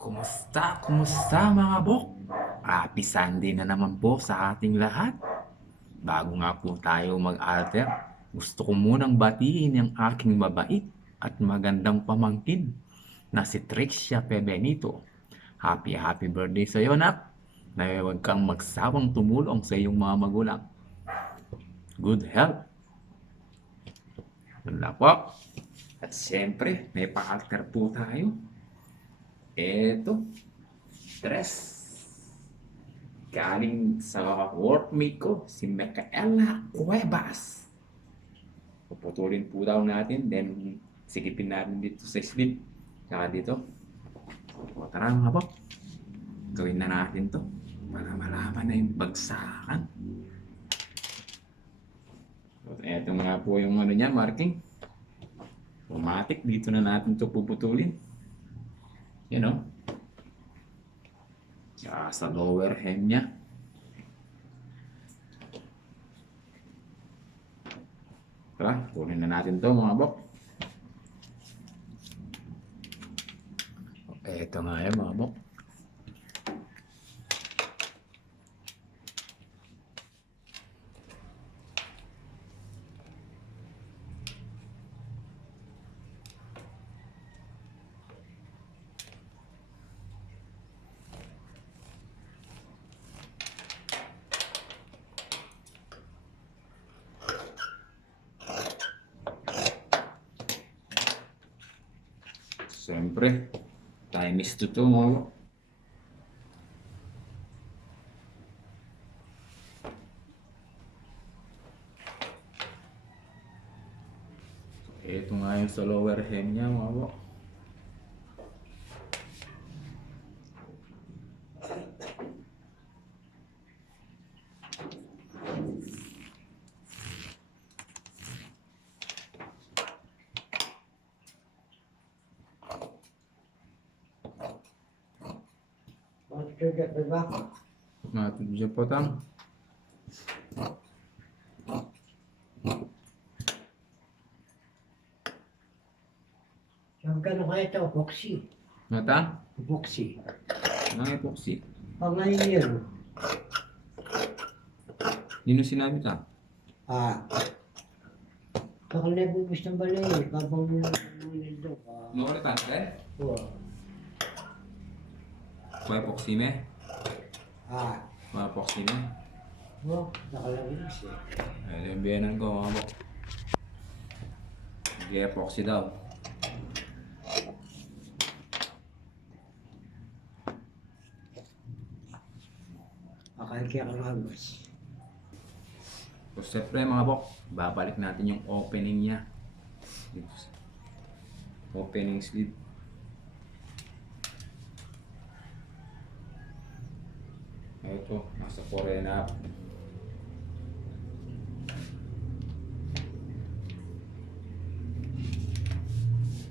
Kumusta? Kumusta mga bok? Happy Sunday na naman po sa ating lahat. Bago nga po tayo mag-alter, gusto ko munang batiin ang aking mabait at magandang pamangkin na si Trixia Pebenito. Happy birthday sa iyo, nak. Na huwag kang magsawang tumulong sa iyong mga magulang. Good health. Wala po. At siyempre, may pa-alter po tayo. Eto, stress. Galing sa workmate ko, si Micaela Cuevas. Puputulin po daw natin, then sikipin natin dito sa sleep. Saka dito. O tara mga bok, gawin na natin to para malaman na yung bagsakan. So, eto nga po yung ano niya, marking. Automatic, dito na natin to puputulin. You know? Tsaka sa lower hem niya. Tara, kunin na natin to mga bok. Eto nga yan mga bok. Siyempre, time is to mga bok. Ito nga yung sa lower hem niya mga bok. Sugat na ba? Matod siya po tang. Saan ka na kaya ito? Epoxy. Mata? Epoxy. Ang epoxy. Ang ngayon yun. Nino sinabi ta? Baka nabubis ng balay. Babang mo na nildo ka. Ano ta? Oo. May epoxy me? Ah. May epoxy me? Oo. Nakalabis eh. Ay, yung biyanan ko mga bok. Nag-epoxy daw. Akakaya ka magos. So, siyempre mga bok, babalik natin yung opening niya. Dito. Opening sleeve. Ito, nasa Korea na.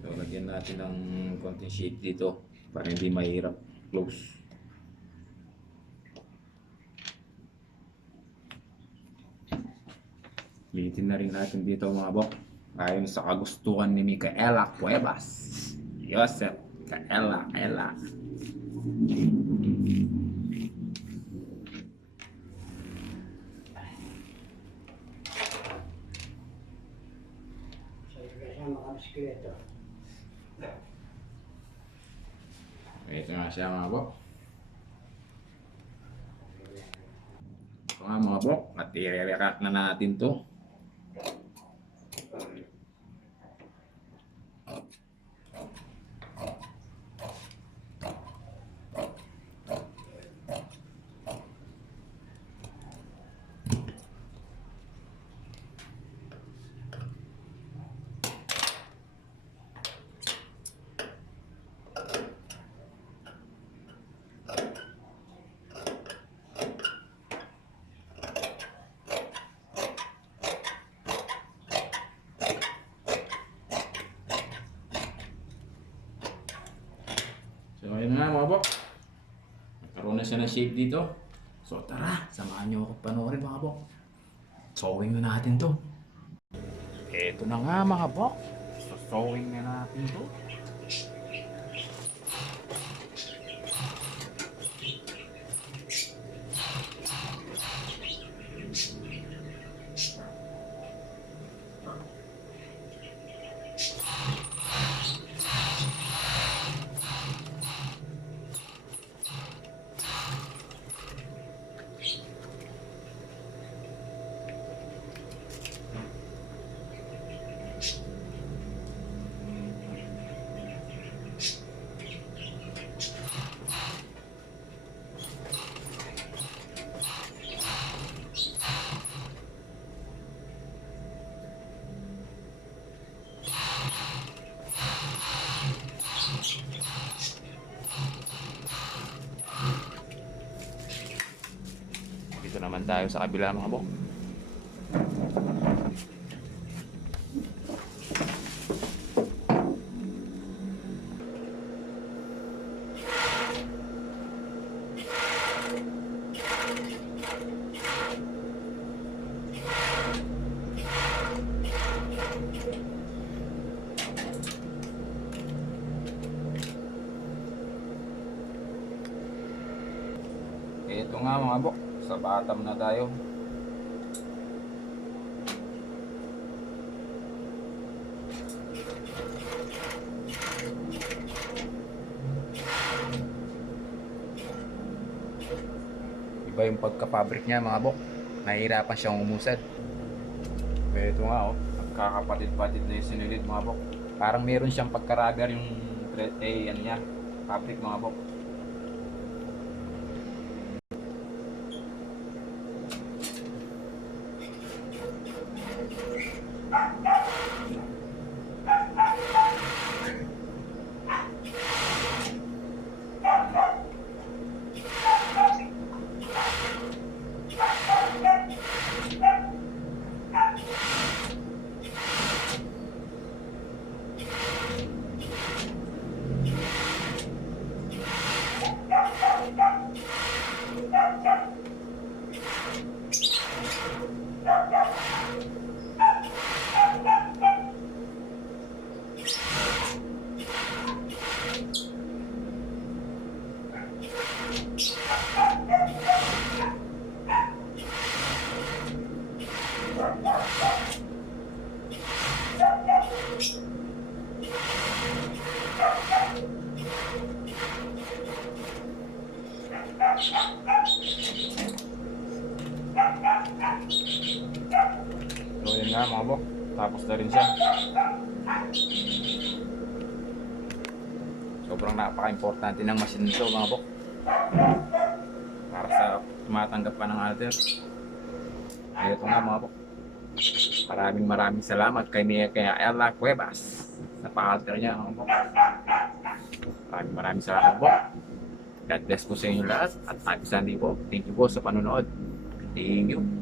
So, lagyan natin ng konting shape dito para hindi mahirap close. Liitin na rin natin dito mga bok. Ayon sa kagustuhan ni Micaela Cuevas. Joseph Ella. Sa'yo kasama ka bisikleta. Ito nga siya mga bok. Ito nga mga bok. At i-recut na natin to. So ayun nga mga bok. Nagkaroon na siya ng shape dito. So tara, samahan niyo ako panoorin mga bok. Sewing na natin to. Eto na nga mga bok. So sewing na natin to. Dito naman tayo sa kabila mga bok. Ito nga mga bok, sa Batam na tayo. Iba yung pagka-fabric niya mga bok. Nahihirapan siyang umusad. Pero ito nga oh, nagkakapatid-patid na yung sinilid mga bok. Parang meron siyang pagka-rubber yung ano niya, fabric mga bok. So yun nga mga bok, tapos na rin siya. Sobrang napaka-importante ng machine nito mga bok, para sa tumatanggap pa ng alter. Ito nga mga bok, maraming salamat kay Ella Cuevas sa pa-alter niya mga bok. Maraming salamat po. God bless po sa inyo lahat at happy Sunday po. Thank you po sa panonood. Thank you.